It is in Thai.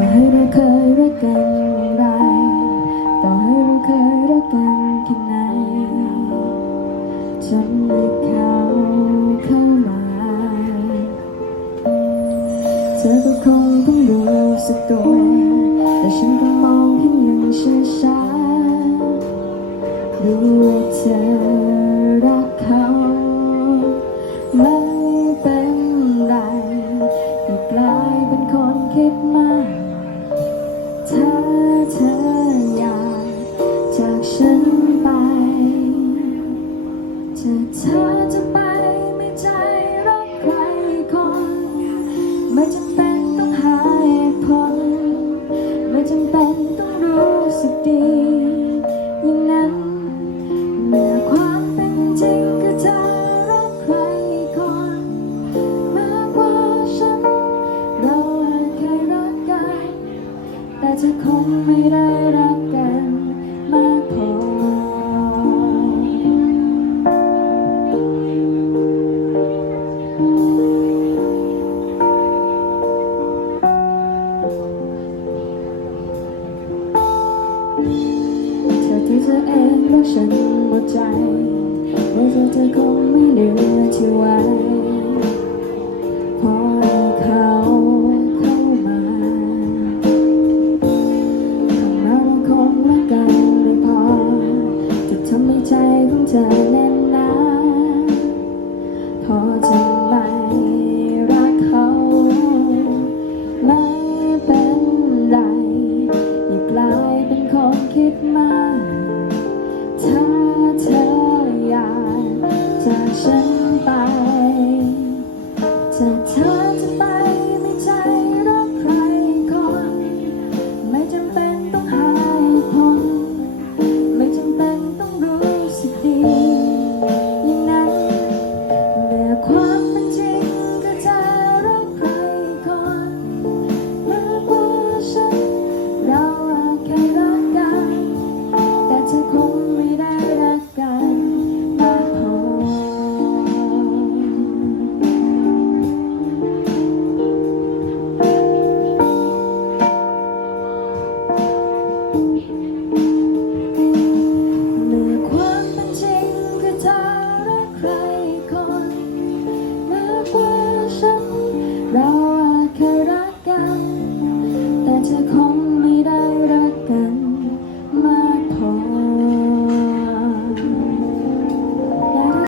ต่อให้เราเคยรักกันอย่างไร ต่อให้เราเคยรักกันแค่ไหนฉันไม่เขาเข้ามา เธอก็คงต้องรู้สึกตัวแต่ฉันก็มองเห็นอย่างช้าช้าดูว่าเธอรักเขาไม่เป็นไรแต่กลายเป็นคนคิดมาก ฉันไป จะเธอจะไปไม่ใจรักใครคน ไม่จำเป็นต้องหาเหตุผล ไม่จำเป็นต้องรู้สึกดีอย่างนั้นเมื่อความเป็นจริงคือเธอรักใครคนมากกว่าฉัน เราอาจเคยรักกัน แต่จะคงไม่ได้ เธอเองและฉันหมดใจไม่เธอเธอคงไม่เหลือที่ไว้ So รอแค่รักกัน